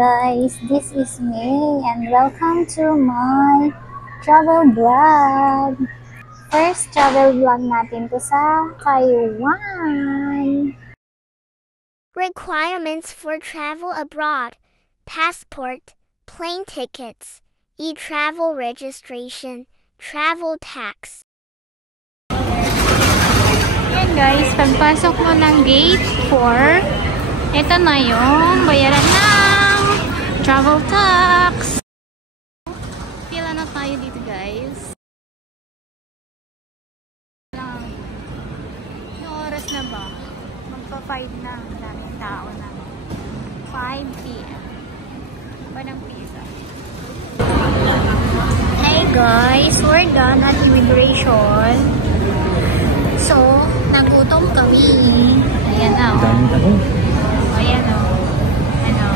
guys, this is May and welcome to my travel vlog. First travel vlog natin to sa Taiwan. Requirements for travel abroad: passport, plane tickets, e-travel registration, travel tax. Yan guys, pagpasok mo ng gate 4, ito na yung bayaran ng travel tax. Pila na tayo dito guys. Yung oras na ba? Magpa-5 na. Daming tao na. 5 p.m. Ba ng pizza? Hey guys, we're done at immigration. So, nagutom kami. Ayan na o. Ayan o. Ano?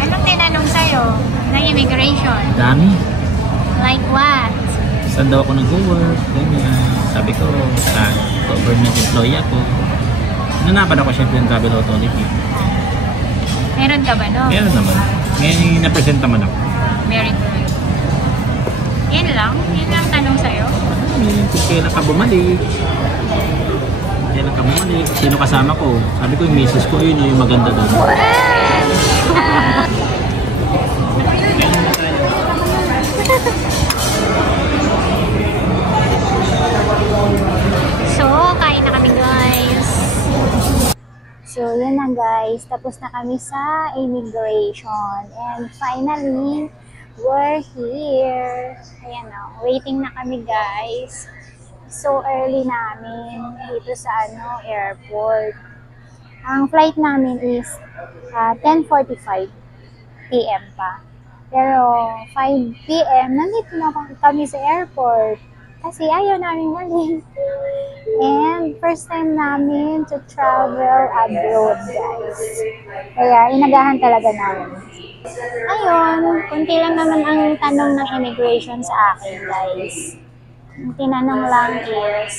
Anong tinanong sa'yo ng immigration? Dami. Like what? Saan daw ako nag-work? Ganyan. Sabi ko, sa government employee ako. Nanapan ako syempre ng travel authority. Meron ka ba no? Meron naman. Ngayon na-present naman ako. Very good. Yan lang? Yan lang tanong sa'yo? Kung kailan ka bumalik. Kailan ka bumalik. Sino kasama ko? Sabi ko yung misis ko yun, yung maganda doon. So, kain na kami guys. So, yun na guys. Tapos na kami sa immigration. And finally, we're here. Ayan o. Waiting na kami guys. So early namin dito sa airport. Ang flight namin is 10:45 p.m. pa. Pero 5 p.m. nandito na kami sa airport. Kasi ayaw namin mali. And first time namin to travel abroad, guys. Kaya inagahan talaga namin. Ayun, kunti lang naman ang tanong ng immigration sa akin, guys. Ang tinanong lang is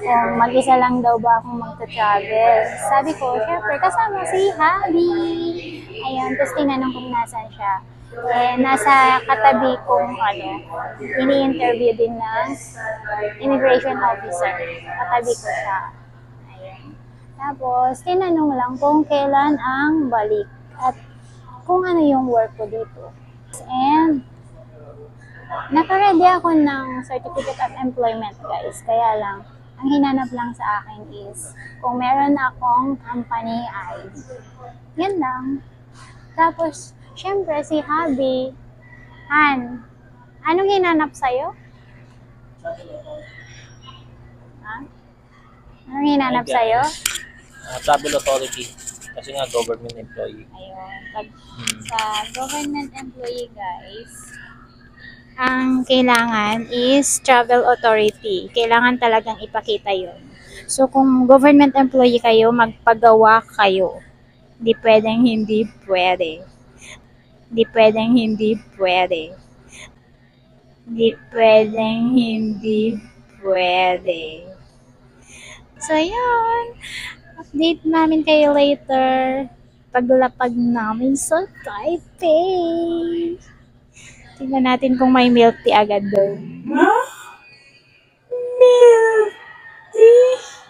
kung mag-isa lang daw ba akong magta-travel. Sabi ko, syempre, kasama si Habi. Ayun, tapos tinanong kung nasan siya. Eh, nasa katabi kong ini-interview din ng immigration officer. Katabi ko siya. Ayun. Tapos, tinanong lang kung kailan ang balik at kung ano yung work ko dito. And, naka-ready ako ng certificate of employment, guys. Kaya lang, ang hinanap lang sa akin is kung meron akong company ID. Yan lang. Tapos, syempre, si Habi, Han, anong hinanap sa'yo? Ha? Anong hinanap sa'yo? Travel authority. Kasi nga government employee. Ayun. Sa government employee, guys, ang kailangan is travel authority. Kailangan talagang ipakita yun. So, kung government employee kayo, magpagawa kayo. Di pwedeng hindi pwede. Di pwedeng hindi pwede. Di pwedeng hindi pwede. So, yun. Update namin kayo later. Paglapag namin sa Taipei. Tingnan natin kung may milk tea agad doon. Milk tea!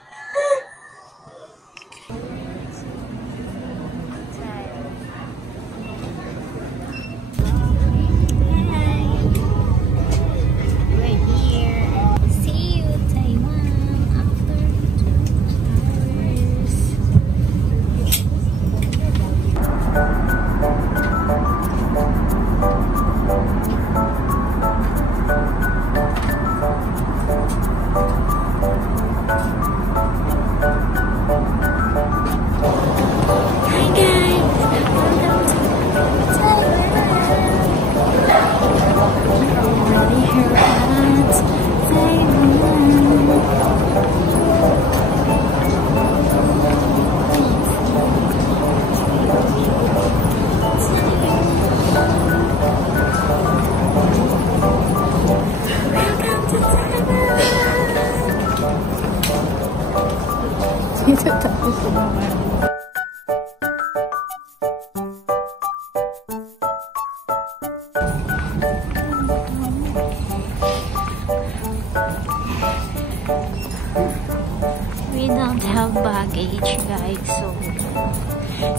don't have baggage, guys. So,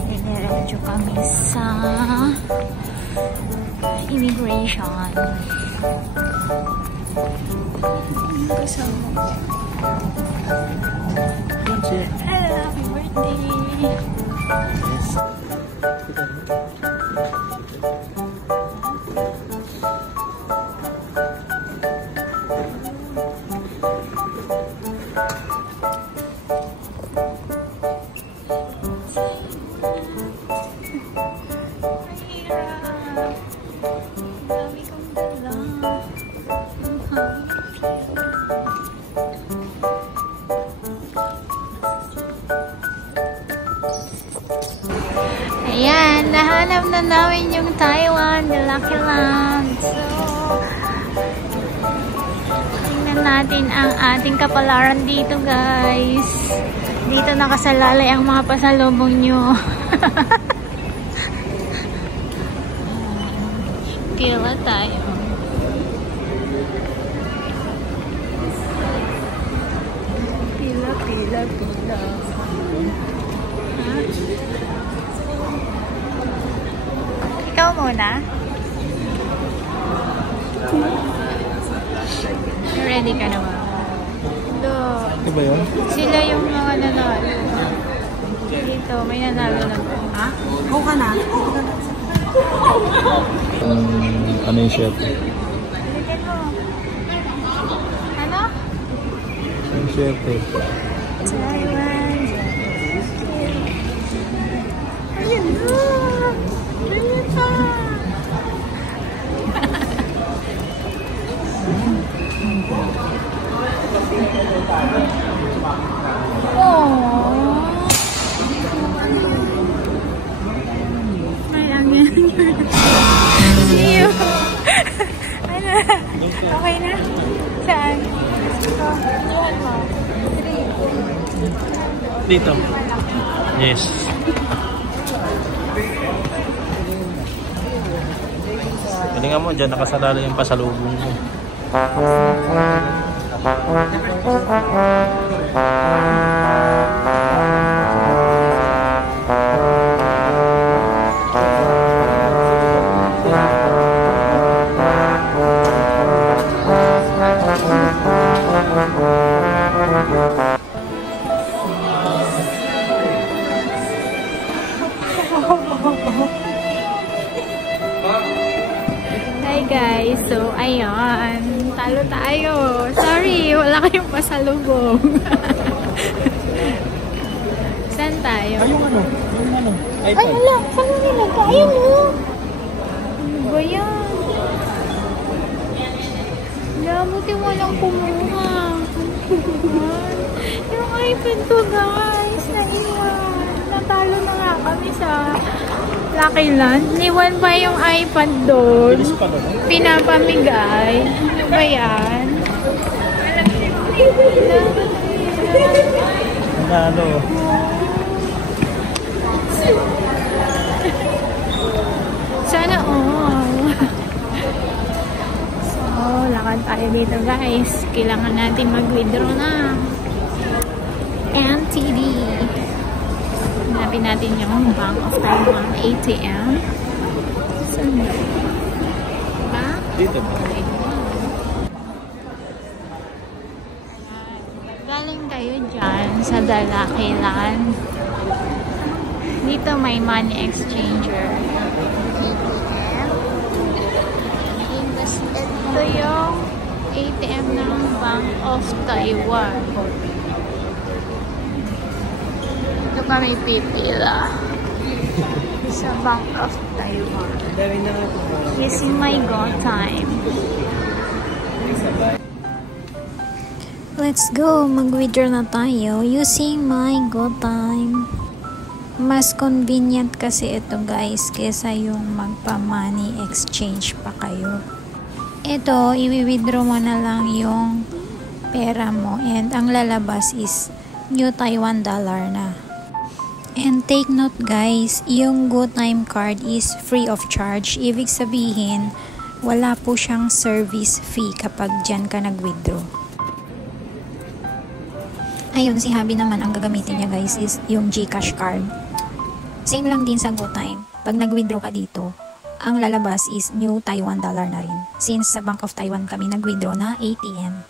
diniretso kami sa immigration. Kasama ko. Hello, happy birthday! Ayan, nahanap na namin yung Taiwan, the Lucky Land. So, tingnan natin ang ating kapalaran dito, guys. Dito nakasalalay ang mga pasalubong nyo. Pila tayo. Pila. Ikaw muna. Ready ka na ba? Ito ba yun? Sila yung mga nanalo. Dito, may nanalo na po. Ha? Oo ka na. Ano yung shirt? Ulitin mo. Ano? Yung shirt eh. Taiwan. Ayun na. Ayun na. May angin. See you. Ano? Okay na? Saan? Iwan mo. Dito. Yes. Galingan mo, dyan nakasalala yung pasalubong mo. Hi guys, so ayan, talo tayo. Sorry, wala kayong pasalubong. Saan tayo? Yung ano? Ay, wala, saan mo nilagay? Ayun o. Ano ba yan? Buti walang kumuha. Yung iPad ko guys, naiwan. Natalo na nga kami sa Lucky Land. Niwan pa yung iPad doon. Pinapamigay. Ano ba yan? Ano? Sana all. So, lakad tayo dito guys. Kailangan natin mag-withdraw na. NTD. Hanapin natin yung Bank of Taiwan ATM. Saan ba? Diba? Dito ba? Galing kayo dyan sa The Lucky Land. Dito may money exchanger. ATM. Ito yung ATM ng Bank of Taiwan. Ito kami pipila sa Bank of Taiwan. Using my GoTime. Let's go! Mag-withdraw na tayo using my GoTime. Mas convenient kasi ito guys kesa yung magpa-money exchange pa kayo. Ito, i-withdraw mo na lang yung pera mo and ang lalabas is New Taiwan dollar na. And take note guys, yung GoTime card is free of charge. Ibig sabihin, wala po siyang service fee kapag dyan ka nag-withdraw. Ayun, si Habi naman ang gagamitin niya guys is yung GCash card. Same lang din sa GoTime. Pag nag-withdraw ka dito, ang lalabas is new Taiwan dollar na rin. Since sa Bank of Taiwan kami nag-withdraw na ATM.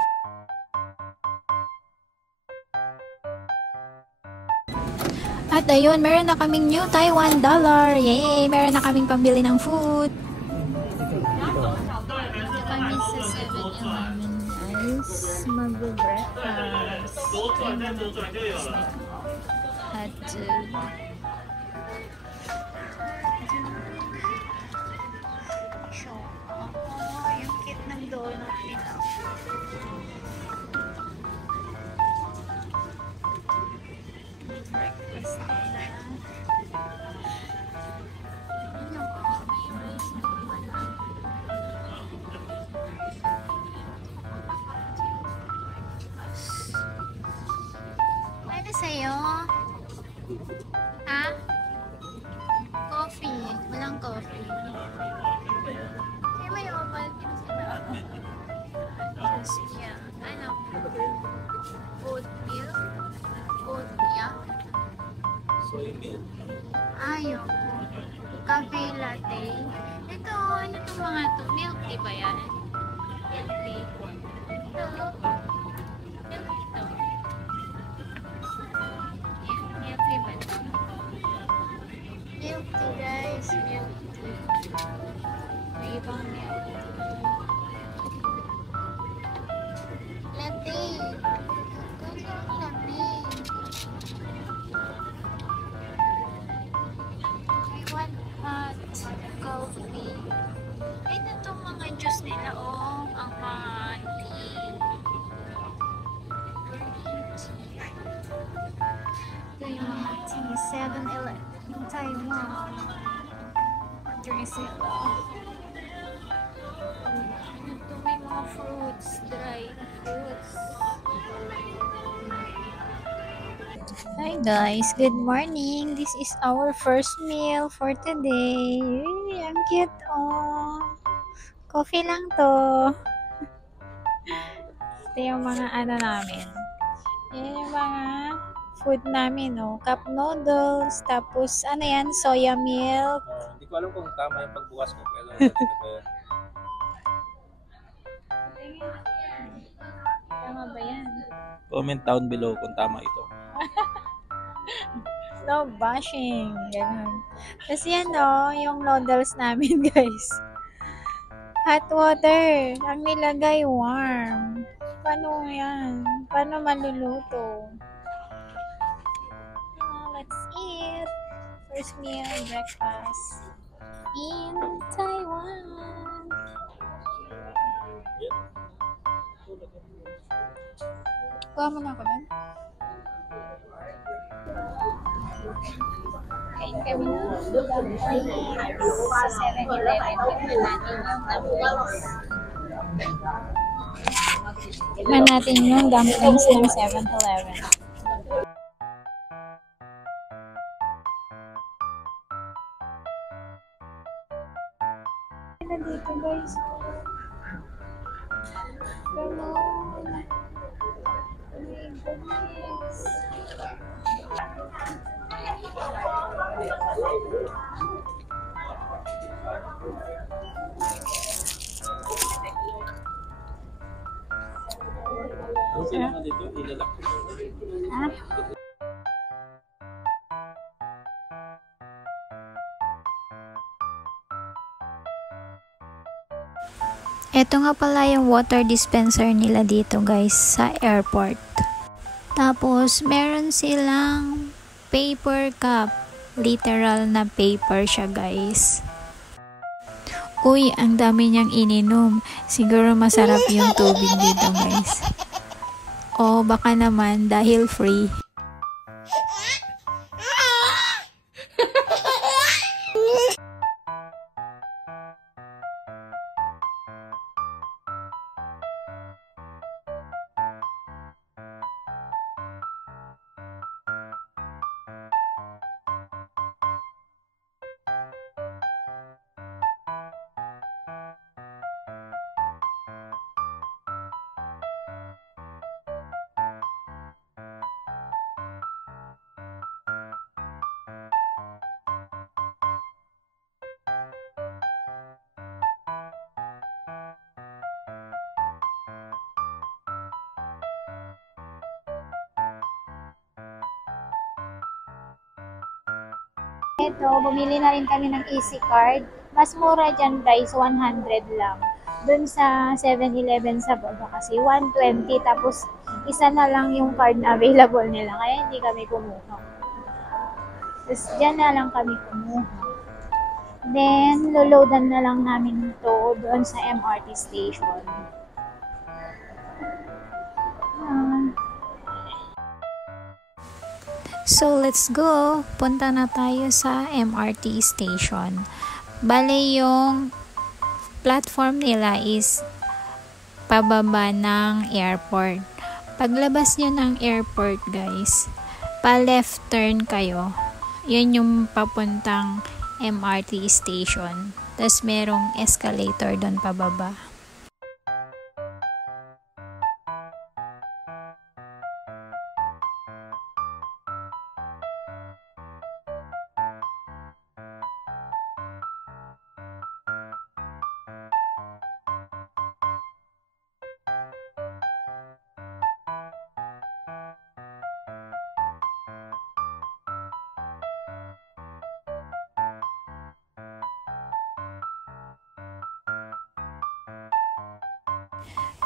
At ayun, meron na kaming new Taiwan dollar. Yay! Meron na kaming pambili ng food. Kami sa 7-Eleven guys. Mag-breakfast. At yung cute ng donut nila. Breakfast nila. ano sa'yo? Ha? Coffee. Walang coffee. Kaya may Ovaltine sila. Tapos yan. Ano? Oat milk? Oat milk? Soy milk. Ayaw. Cafe latte. Ito, ano itong mga to? Milk tea ba yan? Milk tea. Ito. Milk ito. Milk tea ba ito? Milk tea guys. Milk tea. May ibang milk tea. Latte. Gusto ko latte. I want hot coffee. Ito itong mga juice nila, oh. Ang mga tea. Ito yung mga tea. 7-Eleven. Yung Taiwan. Order sila. Ito may mga fruits. Dry fruits. Hi guys, good morning. This is our first meal for today. Uy, ang cute oh. Coffee lang to. Ito yung mga ano namin. Yan yung mga food namin oh. Cup noodles, tapos ano yan, soya milk. Hindi ko alam kung tama yung pagbukas ko. Pero dito ba yan? Tama ba yan? Comment down below kung tama ito. No bashing. Ganun. Tapos yan o, yung noodles namin guys. Hot water. Ang nilagay warm. Paano yan? Paano maluluto? Let's eat. First meal, breakfast. In Taiwan. Kuha mo na ako dun. Kain kami ng sa 7-Eleven. Tignan natin yung dumplings. Tignan natin yung dumplings ng 7-Eleven. Dito guys. Come on. Oh my goodness. Kung sino ka dito, ilalak ko. Ah? Ito nga pala yung water dispenser nila dito guys sa airport. Tapos meron silang paper cup. Literal na paper siya guys. Uy, ang dami niyang ininom. Siguro masarap yung tubig dito guys. O baka naman dahil free. eto, bumili na rin kami ng Easy Card. Mas mura dyan guys, 100 lang. Dun sa 7-Eleven sa baba kasi 120, tapos isa na lang yung card na available nila. Kaya hindi kami kumuha. Tapos dyan na lang kami kumuha. Then, loloadan na lang namin ito doon sa MRT station. So, let's go. Punta na tayo sa MRT station. Bale, yung platform nila is pababa ng airport. Paglabas nyo ng airport, guys, pa-left turn kayo. Yun yung papuntang MRT station. Tapos, merong escalator doon pababa.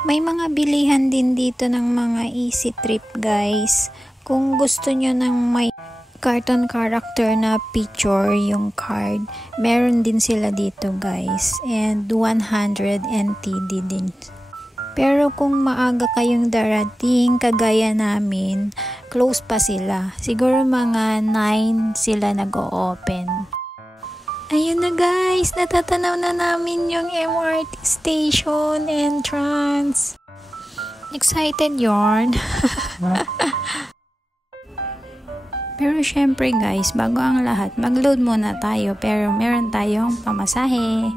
May mga bilihan din dito ng mga easy trip, guys. Kung gusto nyo ng may cartoon character na picture yung card, meron din sila dito, guys. And 100 NTD din. Pero kung maaga kayong darating, kagaya namin, close pa sila. Siguro mga 9 sila nag-o-open. Ayun na guys, natatanaw na namin yung MRT station entrance. Excited yarn. Pero syempre guys, bago ang lahat, mag-load muna tayo. Pero meron tayong pamasahe.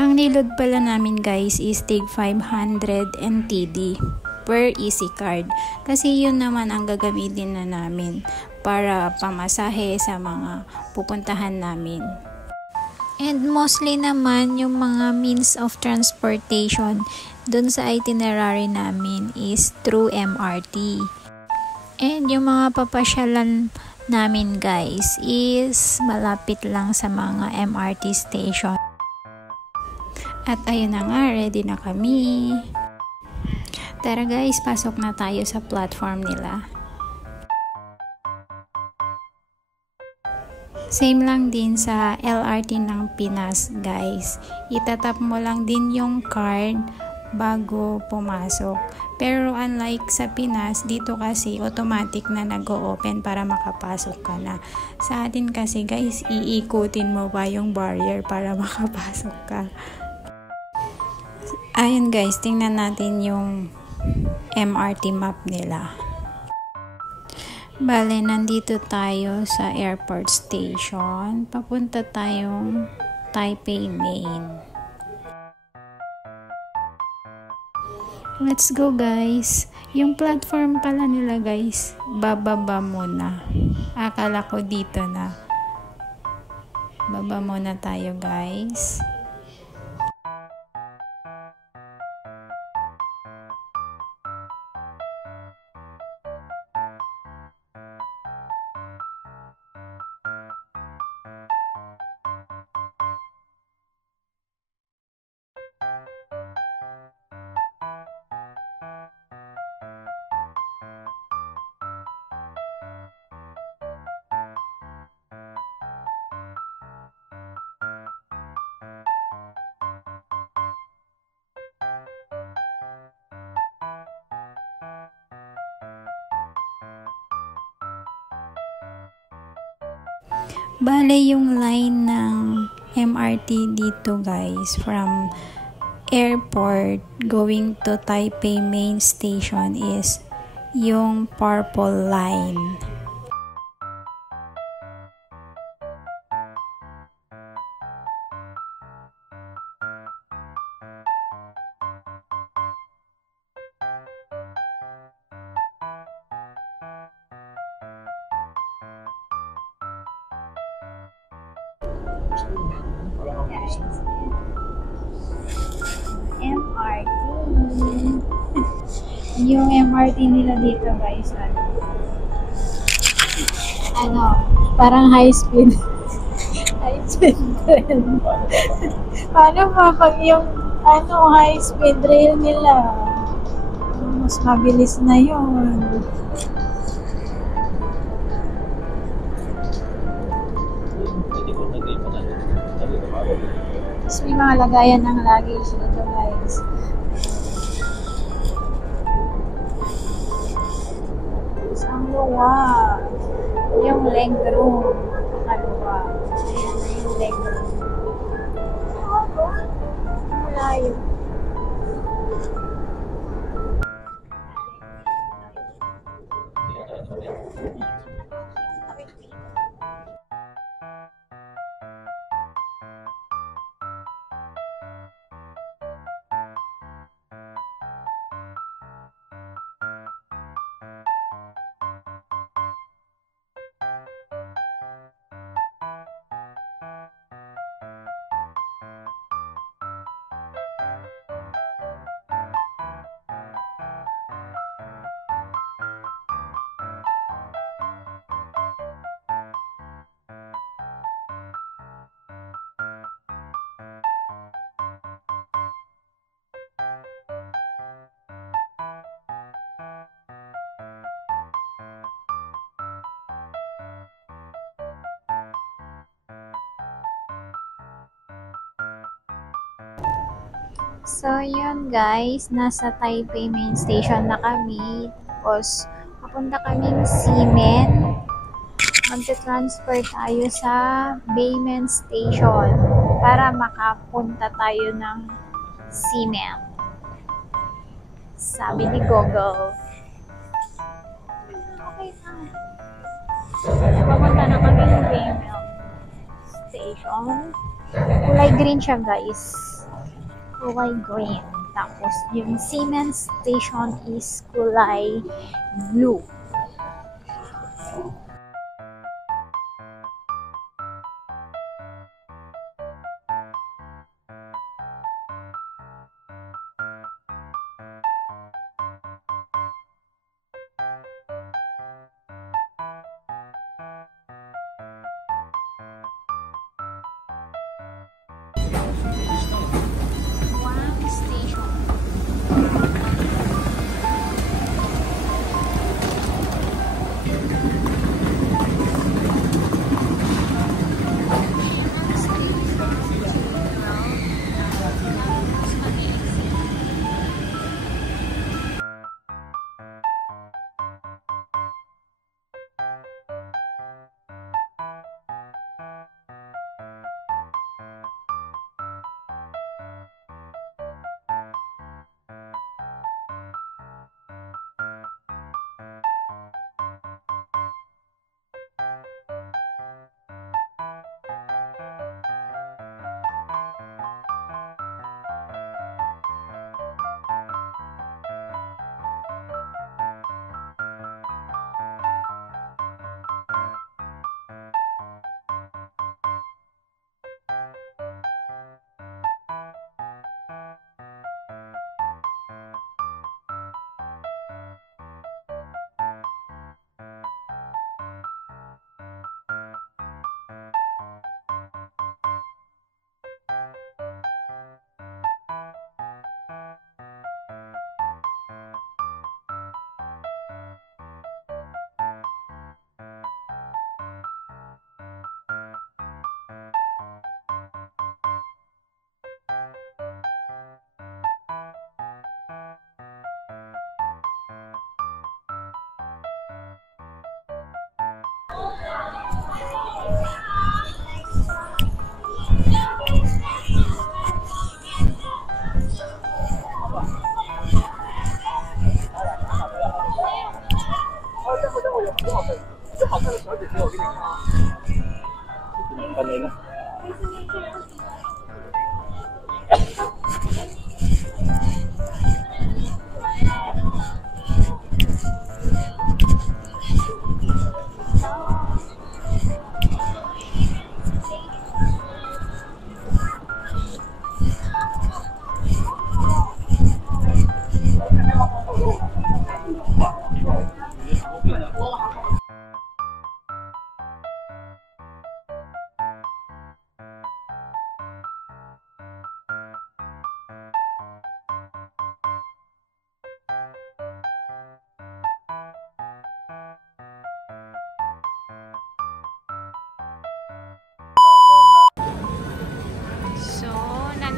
Ang niload pala namin guys is tig 500 NTD per easy card. Kasi yun naman ang gagamitin na namin para pamasahe sa mga pupuntahan namin. And mostly naman yung mga means of transportation dun sa itinerary namin is through MRT. And yung mga papasyalan namin guys is malapit lang sa mga MRT station. At ayun na nga, ready na kami. Tara guys, pasok na tayo sa platform nila. Same lang din sa LRT ng Pinas, guys. Itatap mo lang din yung card bago pumasok. Pero unlike sa Pinas, dito kasi automatic na nag-o-open para makapasok ka na. Sa atin kasi, guys, iikutin mo pa yung barrier para makapasok ka. Ayun guys, tingnan natin yung MRT map nila. Bale, nandito tayo sa airport station. Papunta tayong Taipei Main. Let's go guys. Yung platform pala nila guys, bababa muna. Akala ko dito na. Baba muna tayo guys. Bale, yung line ng MRT dito guys, from airport going to Taipei Main Station is yung purple line. MRT. Yung MRT nila dito guys, Parang high speed. High speed trail. Paano ba pag yung high speed rail nila? Mas mabilis na yun. Tapos may mga lagayan ng luggage dito, guys. Tapos ang luwag. Yung leg room. Kaluwag. Ayan na yung leg room. Malayo. So, yun guys, nasa Taipei main station na kami. Tapos, papunta kaming Ximen. Magte-transfer tayo sa Beimen Station para makapunta tayo ng Ximen. Sabi ni Google. Okay na. Papunta na kami ng Beimen Station. Kulay green siya guys. Kulay green. Tapos, yung Ximen Station is kulay blue.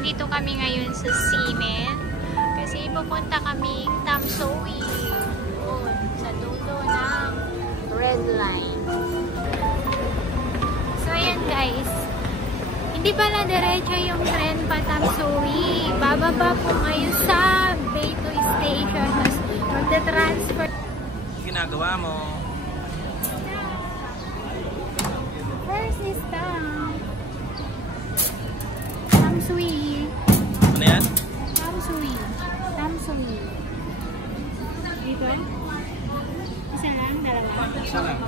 nandito kami ngayon sa Seamen kasi pupunta kaming Tamsowi doon sa dulo ng red line. So ayan guys, hindi pala diretso yung tren pa Tamsowi. Bababa po kayo sa Betoy Station tapos magte-transfer. Ginagawa mo? First is Tamsowi. Ano yan? Tamsowi. Tamsowi. Dito? Isa lang? Dalawa? Isa lang.